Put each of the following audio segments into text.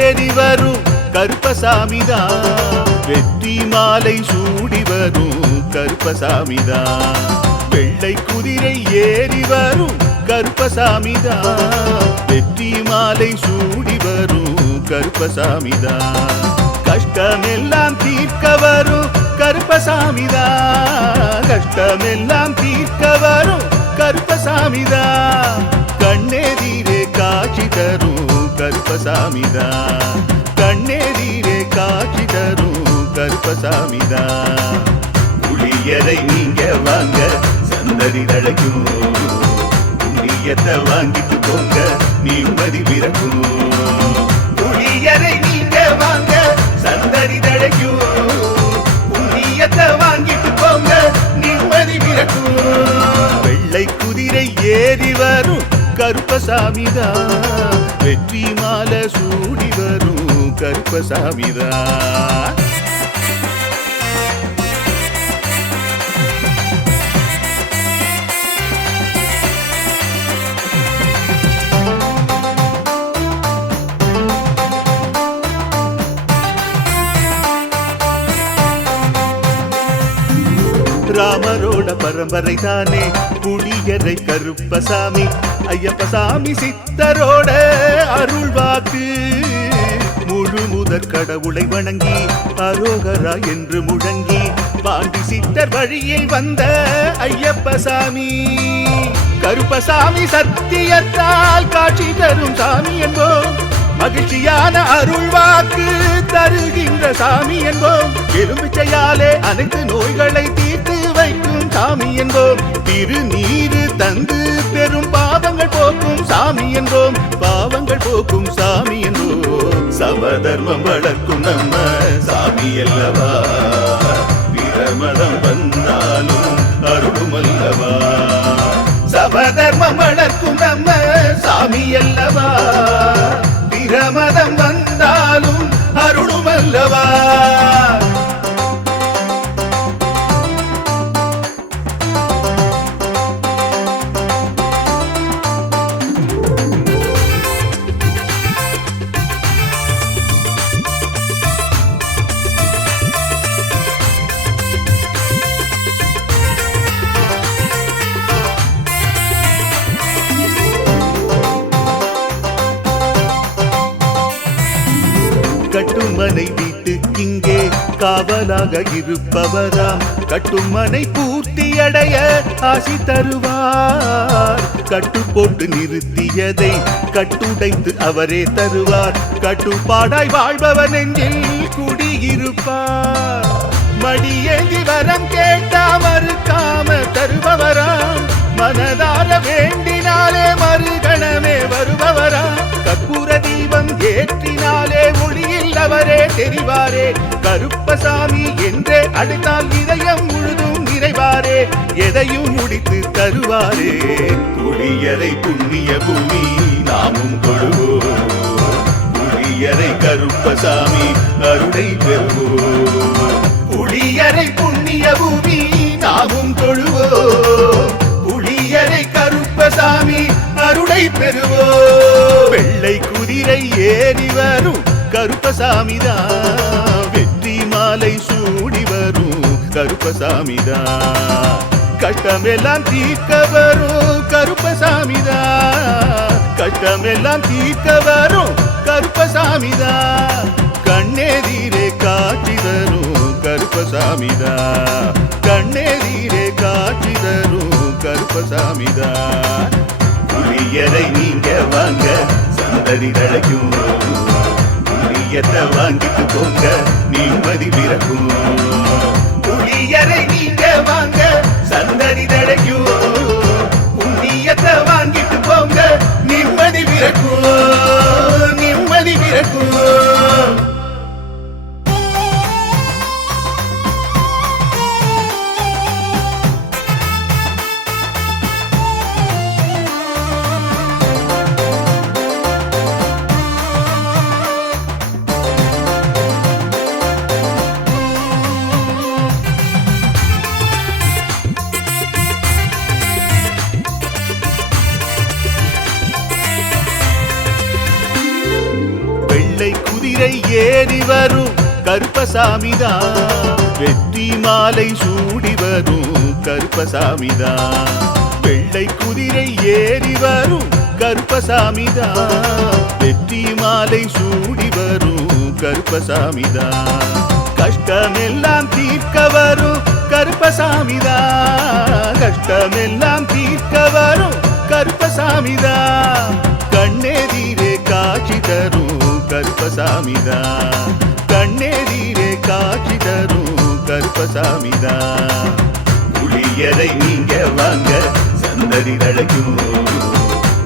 ஏறி வரும் கருப்பசாமிதான், வெற்றி மாலை சூடி வரும் கருப்பசாமிதான். வெள்ளை குதிரை ஏறி வரும் கருப்பசாமிதான், வெற்றி மாலை சூடி வரும் கருப்பசாமிதான். கஷ்டமெல்லாம் தீர்க்க வரும் கருப்பசாமிதான், கஷ்டமெல்லாம் தீர்க்க வரும் கருப்பசாமிதான். கண்ணெதிரே காட்சி தரும் கருப்பசாமிதான், கண்ணெதிரே காட்சி தரும் கருப்பசாமிதான். புளியரை நீங்க வாங்க சந்ததி தழைக்கும், புண்ணியத்தை வாங்கிட்டு போங்க நிம்மதி பிறக்கும். புளியரை நீங்க வாங்க சந்ததி தழைக்கும், புண்ணியத்தை வாங்கிட்டு போங்க நிம்மதி பிறக்கும். வெள்ளை குதிரை ஏறி வரும் கருப்பசாமிதான், வெற்றி மாலை சூடி வரும் கருப்பசாமிதான். ராமரோட பரம்பரை தானே புளியரை கருப்பசாமி, ஐயப்பசாமி சித்தரோட அருள்வாக்கு. முழு முதற் கடவுளை வணங்கி அரோகரா என்று முழங்கி பாண்டி சித்தர் வழியில் வந்த ஐயப்பசாமி. கருப்பசாமி சத்தியத்தால் காட்சி தரும் சாமி என்போம், மகிழ்ச்சியான அருள்வாக்கு தருகின்ற சாமி என்போம். எலும்பிச்சையாலே அனைத்து நோய்களை தீர்த்து வைக்கும் சாமி என்போம். திருநீரு தந்து பெரும் பாவங்கள் போக்கும் சாமி என்போம், பாவங்கள் போக்கும் சாமி என்போம். சமதர்மம் வளர்க்கும் நம்ம சாமி அல்லவா, பிரமணம் வந்தாலும் அருளும் அல்லவா. சமதர்மம் வளர்க்கும் நம்ம சாமி அல்லவா, பிரமதம் வந்தாலும் அருளும் அல்லவா. கட்டுமனை வீட்டுக்கிங்கே காவலாக இருப்பவராம், கட்டுமனை பூர்த்தியடைய ஆசி தருவார். கட்டு போட்டு நிறுத்தியதை கட்டுடைத்து அவரே தருவார், கட்டுப்பாடாய் வாழ்பவர் நெஞ்சில் குடியிருப்பார். மடியேந்தி வரம் கேட்டா மறுக்காம தருபவராம், மனதார வேண்டினாலே மறுகணமே வருபவராம். கற்பூர தீபம் ஏற்றினாலே ஒளியில் அவரே தெரிவாரே, கருப்பசாமி என்றே அழைத்தால் இதயம் முழுதும் நிறைவாரே, எதையும் முடித்து தருவாரே. புளியரை புண்ணிய பூமி நாமும் தொழுவோம், புளியரை கருப்பசாமி அருளை பெறுவோம். புளியரை புண்ணிய பூமி நாமும் தொழுவோம், புளியரை கருப்பசாமி அருளை பெறுவோம். வெள்ளை குதிரை ஏறி வரும் கருப்பசாமிதான், வெற்றி மாலை சூடி வரும் கருப்பசாமிதான். கஷ்டமெல்லாம் தீர்க்க வரும் கருப்பசாமிதான், கஷ்டமெல்லாம் தீர்க்க வரும் கருப்பசாமிதான். கண்ணெதிரே காட்சி தரும் கருப்பசாமிதான், கண்ணெதிரே காட்சி தரும் கருப்பசாமிதான். புளியரை நீங்க வாங்க சந்ததி தழைக்கும், புளியத்தை வாங்கிட்டு போங்க நிம்மதி பிறக்கும். புளியரை நீங்க வாங்க சந்ததி தழைக்கும், புண்ணியத்தை வாங்கிட்டு போங்க நிம்மதி பிறக்கும், நிம்மதி பிறக்கும். வெள்ளை குதிரை ஏறி வரும் கருப்பசாமிதான், வெற்றி மாலை சூடி வரும் கருப்பசாமிதான். வெள்ளை குதிரை ஏறி வரும் கருப்பசாமிதான், வெற்றி மாலை சூடி வரும் கருப்பசாமிதான். கஷ்டமெல்லாம் தீர்க்க வரும் கருப்பசாமிதான், கஷ்டமெல்லாம் தீர்க்க வரும் கருப்பசாமிதான். கண்ணெதிரே காட்சி தரும் கருப்பசாமிதான், கண்ணெதிரே காட்சி தரும் கருப்பசாமிதான். புளியரை நீங்க வாங்க சந்ததி தழைக்கும்,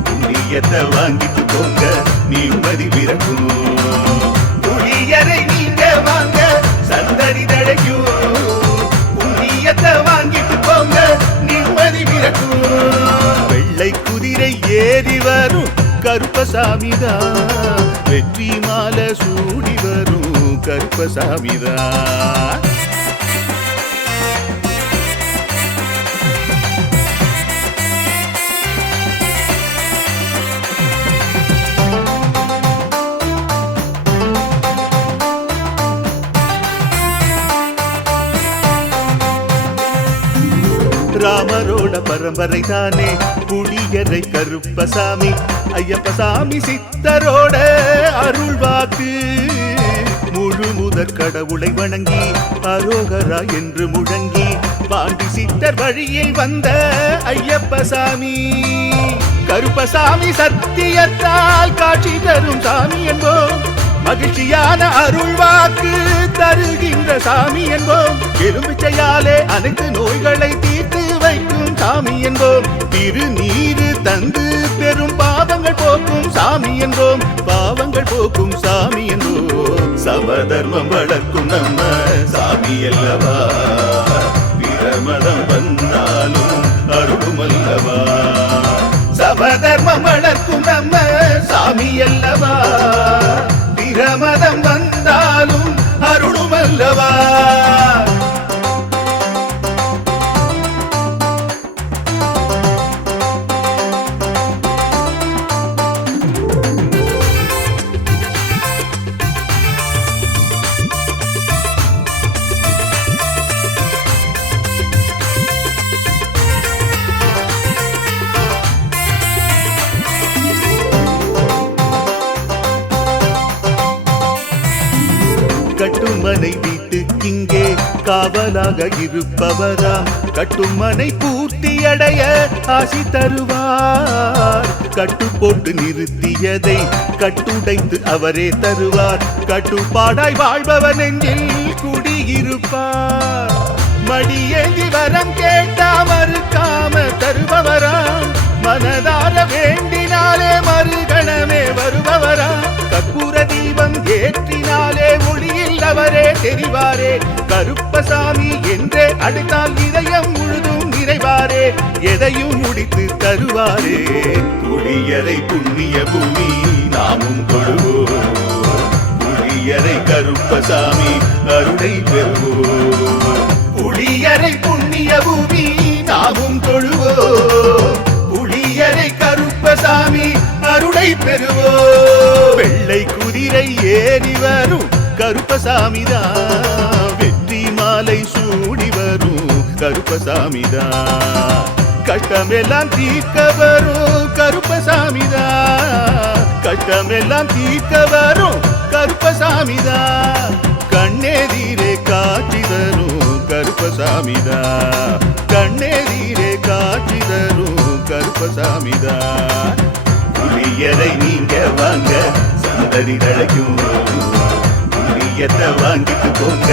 புண்ணியத்தை வாங்கிட்டு போங்க நிம்மதி பிறக்கும். புளியரை நீங்க வாங்க சந்ததி தழைக்கும், புண்ணியத்தை வாங்கிட்டு போங்க நிம்மதி பிறக்கும். வெள்ளை குதிரை ஏறி வரும் கருப்பசாமிதான், வெற்றி மாலை சூடி வரும் கருப்பசாமிதான். ராமரோட பரம்பரை தானே புளியரை கருப்பசாமி, ஐயப்பசாமி சித்தரோட அருள்வாக்கு. முழு முதற் கடவுளை வணங்கி அரோகரா என்று முழங்கி பாண்டி சித்தர் வழியில் வந்த ஐயப்பசாமி. கருப்பசாமி சத்தியத்தால் காட்சி தரும் சாமி என்போம், மகிழ்ச்சியான அருள்வாக்கு தருகின்ற சாமி என்போம். எலுமிச்சையாலே அனைத்து நோய்களை தீர்த்து வைக்கும் சாமி என்போம். திருநீரு தந்து பெரும் பாவங்கள் போக்கும் சாமி என்போம், பாவங்கள் போக்கும் சாமி என்போம். சமதர்மம் வளர்க்கும் நம்ம சாமி அல்லவா, பிரமதம் வந்தாலும் அருளும் அல்லவா. சமதர்மம் வளர்க்கும் நம்ம சாமி அல்லவா, பிரமதம் வந்தாலும் அருளும் அல்லவா. கட்டுமனை வீட்டுக்கிங்கே காவலாக இருப்பவராம், கட்டுமனை பூர்த்தியடைய ஆசி தருவார். கட்டு போட்டு நிறுத்தியதை கட்டுடைத்து அவரே தருவார், கட்டுப்பாடாய் வாழ்பவன் நெஞ்சில் குடியிருப்பார். மடியேந்தி வரம் கேட்டா மறுக்காம தருபவராம், மனதார வேண்டினாலே மறுகணமே வருபவராம். கற்பூர தீபம் ஏற்றினாலே ஒளியில் அவரே தெரிவாரே, கருப்பசாமி என்றே அழைத்தால் இதயம் முழுதும் நிறைவாரே, எதையும் முடித்து தருவாரே. புளியரை புண்ணிய பூமி நாமும் தொழுவோம், புளியரை கருப்பசாமி அருளை பெறுவோம். புளியரை புண்ணிய பூமி நாமும் தொழுவோம், புளியரை கருப்பசாமி அருளை பெறுவோம். வெள்ளை குதிரை ஏறி வரும் கருப்பசாமிதான், வெற்றி மாலை சூடி வரும் கருப்பசாமிதான். கஷ்டமெல்லாம் தீர்க்க வரும் கருப்பசாமிதான், கஷ்டமெல்லாம் தீர்க்க வரும் கருப்பசாமிதான். கண்ணெதிரே காட்சி தரும் கருப்பசாமிதான், கண்ணெதிரே காட்சி தரும் கருப்பசாமிதான். புளியரை நீங்க வாங்க சந்ததி தழைக்கும், புளியத்தை வாங்கிட்டு போங்க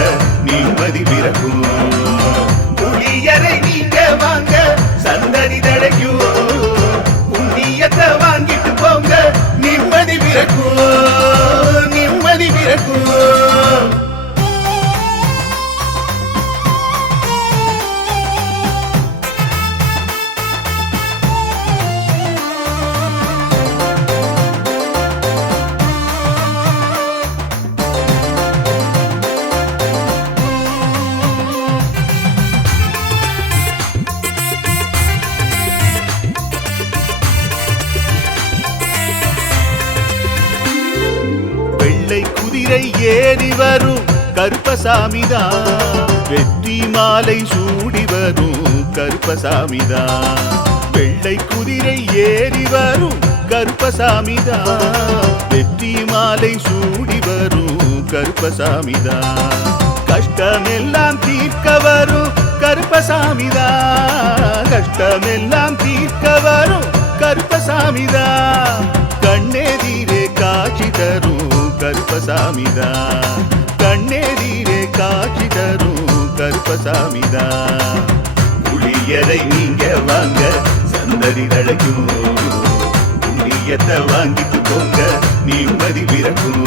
நிம்மதி பிறக்கும். புளியரை நீங்க வாங்க சந்ததி தழைக்கும், புண்ணியத்தை வாங்கிட்டு போங்க நிம்மதி பிறக்கும், நிம்மதி பிறக்கும். வெள்ளை குதிரை ஏறி வரும் கருப்பசாமிதான் வெற்றி மாலை சூடி வரும் கருப்பசாமிதான் வெள்ளை குதிரை ஏறி வரும் கருப்பசாமிதான் வெற்றி மாலை சூடி வரும் கருப்பசாமிதான் கஷ்டமெல்லாம் தீர்க்க வரும் கருப்பசாமிதான் கஷ்டமெல்லாம் தீர்க்க வரும் கருப்பசாமிதான் கண்ணெதிரே காட்சி தரும் கருப்பசாமிதான் கண்ணெதிரே காட்சி தரும் கருப்பசாமிதான் புளியரை நீங்க வாங்க சந்ததி தழைக்கும் புண்ணியத்தை வாங்கிட்டு போங்க நிம்மதி பிறக்கும்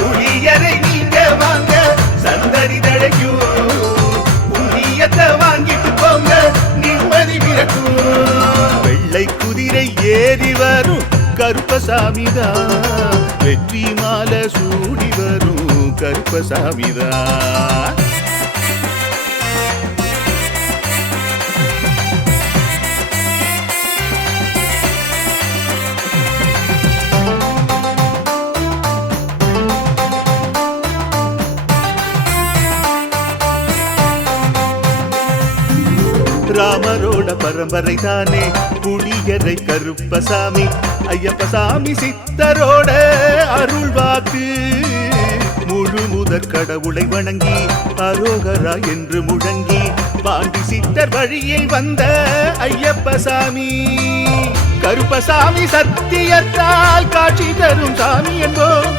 புளியரை நீங்க வாங்க சந்ததி தழைக்கும் புண்ணியத்தை வாங்கிட்டு போங்க நிம்மதி பிறக்கும் வெள்ளை குதிரை ஏறி வரும் கருப்பசாமிதான் வெற்றி மாலை சூடி வரும் கருப்பசாமிதான் ராமரோட பரம்பரை தானே புளியரை கருப்பசாமி ஐயப்பசாமி சித்தரோட அருள்வாக்கு முழு முதற் கடவுளை வணங்கி அரோகரா என்று முழங்கி பாண்டி சித்தர் வழியில் வந்த ஐயப்பசாமி கருப்பசாமி சத்தியத்தால் காட்சி தரும் சாமி என்போம்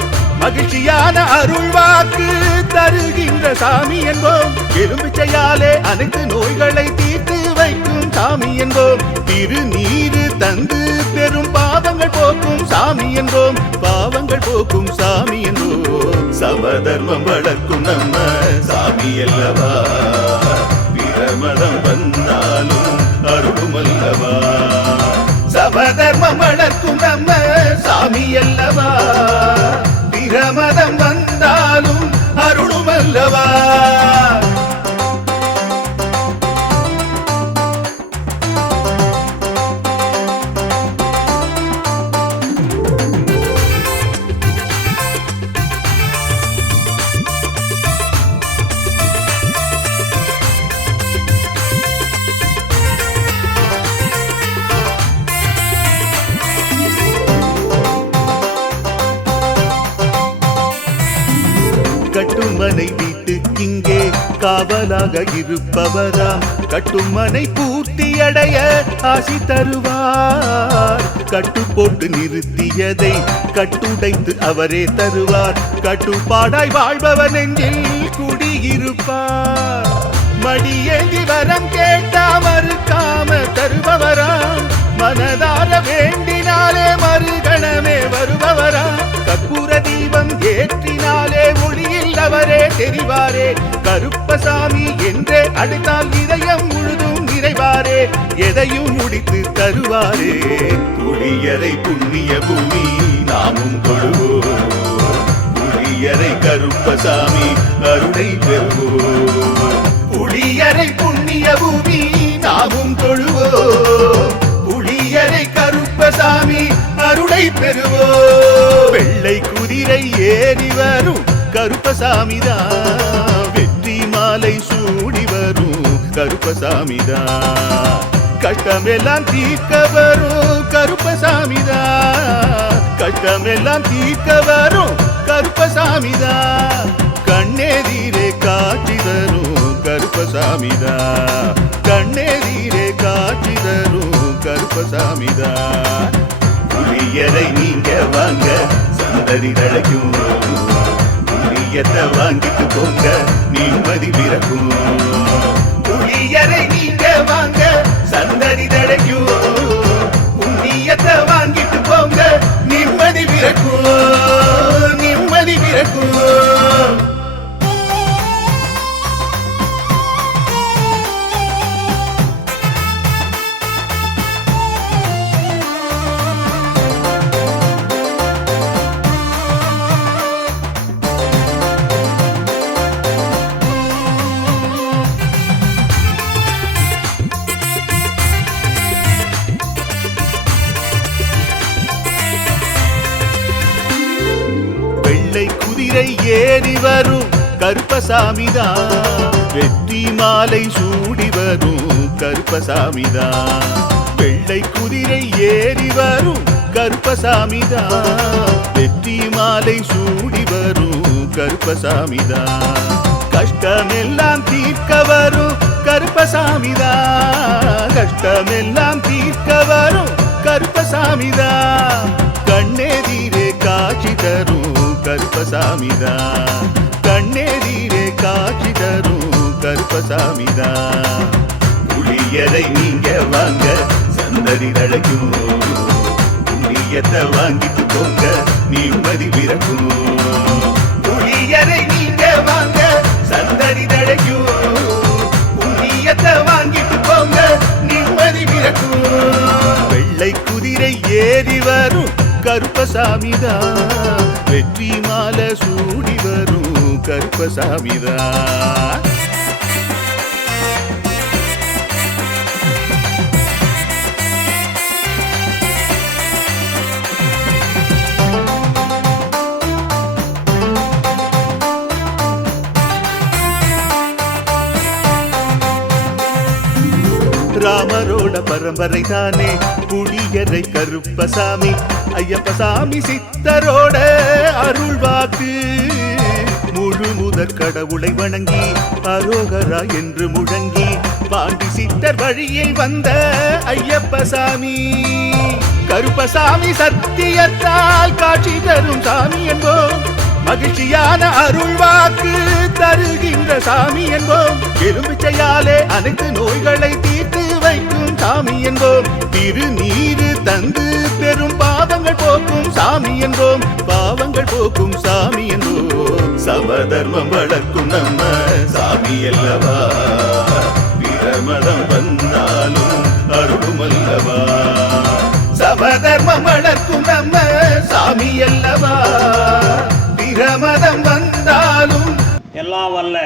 மகிழ்ச்சியான அருள்வாக்கு தருகின்ற சாமி என்போம் எலும்பிச்சையாலே அனைத்து நோய்களை தீர்த்து வைக்கும் சாமி என்போம் திருநீரு தந்து பெரும் பாவங்கள் போக்கும் சாமி என்போம் பாவங்கள் போக்கும் சாமி என்போம் சமதர்மம் வளர்க்கும் நம்ம சாமி அல்லவா பிரமதம் வந்தாலும் அருளும் அல்லவா சமதர்மம் வளர்க்கும் நம்ம சாமி அல்லவா பிரமதம் வந்தாலும் அருளும் அல்லவா கட்டுமனை வீட்டுக்கிங்கே காவலாக இருப்பவராம் கட்டுமனை பூர்த்தியடைய ஆசி தருவார் கட்டு போட்டு நிறுத்தியதை கட்டுடைத்து அவரே தருவார் கட்டுப்பாடாய் வாழ்பவர் நெஞ்சில் குடியிருப்பார் மடியேந்தி வரம் கேட்டா மறுக்காம தருபவராம் மனதார வேண்டினாலே மறுகணமே வருபவராம் கற்பூர தீபம் ஏற்றினாலே ஒளியில் அவரே தெரிவாரே கருப்பசாமி என்றே அழைத்தால் இதயம் முழுதும் நிறைவாரே எதையும் முடித்து தருவாரே புளியரை புண்ணிய பூமி நாமும் தொழுவோம் புளியரை கருப்பசாமி அருளை பெறுவோம் புளியரை புண்ணிய பூமி நாமும் தொழுவோம் புளியரை கருப்பசாமி அருளை பெறுவோம் வெள்ளை குதிரை ஏறி வரும் கருப்பசாமிதான் வெற்றி மாலை சூடி வரும் கருப்பசாமிதான் கஷ்டமெல்லாம் தீர்க்க வரும் கருப்பசாமிதான் கஷ்டமெல்லாம் தீர்க்க வரும் கருப்பசாமிதான் கண்ணெதிரே காட்சி தரும் கருப்பசாமிதான் கண்ணெதிரே காட்சி தரும் கருப்பசாமிதான் புளியரை நீங்க வாங்க சந்ததி தழைக்கும் புளியத்தை வாங்கிட்டு போங்க நிம்மதி பிறக்கும் புளியரை நீங்க வாங்க சந்ததி தழைக்கும் புண்ணியத்தை வாங்கிட்டு போங்க நிம்மதி பிறக்கும் நிம்மதி பிறக்கும் வெள்ளை குதிரை குதிரை ஏறி வரும் கருப்பசாமிதான், வெற்றி மாலை சூடி வரும் கருப்பசாமிதான். வெள்ளை குதிரை ஏறி வரும் கருப்பசாமிதான், வெற்றி மாலை சூடி வரும் கருப்பசாமிதான். கஷ்டமெல்லாம் தீர்க்க வரும் கருப்பசாமிதான், கஷ்டமெல்லாம் தீர்க்க வரும் கருப்பசாமிதான். கண்ணெதிரே காட்சி தரும் கருப்பசாமிதான், கண்ணெதிரே காட்சி தரும் கருப்பசாமிதான். புளியரை நீங்க வாங்க சந்ததி தழைக்கும், புண்ணியத்தை வாங்கிட்டு போங்க நிம்மதி பிறக்கும். புளியரை நீங்க வாங்க சந்ததி தழைக்கும், புண்ணியத்தை வாங்கிட்டு போங்க நிம்மதி பிறக்கும். வெள்ளை குதிரை ஏறி வரும் கருப்பசாமிதான், வெற்றி மாலை சூடி வரும் கருப்பசாமிதான். ராமரோட பரம்பரை தானே புளியரை கருப்பசாமி, ஐயப்பசாமி சித்தரோட அருள்வாக்கு. முழு முதற் கடவுளை வணங்கி அரோகரா என்று முழங்கி பாண்டி சித்தர் வழியில் வந்த ஐயப்பசாமி. கருப்பசாமி சத்தியத்தால் காட்சி தரும் சாமி என்போம், மகிழ்ச்சியான அருள்வாக்கு தருகின்ற சாமி என்போம். எலும்பிச்சையாலே அனைத்து நோய்களை தீர்த்து வைக்கும் சாமி என்போம். திருநீரு தந்து பெரும் பாவங்கள் போக்கும் சாமி என்போம், பாவங்கள் போக்கும் சாமி என்போம். சமதர்மம் வளர்க்கும் நம்ம சாமி அல்லவா, பிரமதம் வந்தாலும் அருளும் அல்லவா. சமதர்மம் வளர்க்கும் நம்ம சாமி அல்லவா, பிரமதம் வந்தாலும். எல்லாம் வல்ல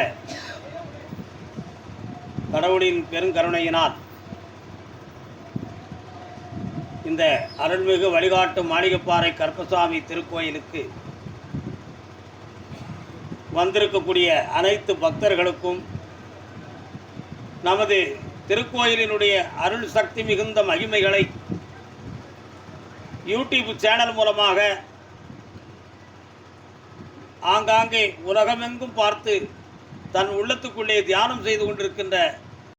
கடவுளின் பெருங்கருணையினால் இந்த அருள்மிகு வழிகாட்டு மாளிகைப்பாறை கருப்பசாமி திருக்கோயிலுக்கு வந்திருக்கக்கூடிய அனைத்து பக்தர்களுக்கும் நமது திருக்கோயிலினுடைய அருள் சக்தி மிகுந்த மகிமைகளை யூடியூப் சேனல் மூலமாக ஆங்காங்கே உலகமெங்கும் பார்த்து தன் உள்ளத்துக்குள்ளே தியானம் செய்து கொண்டிருக்கின்ற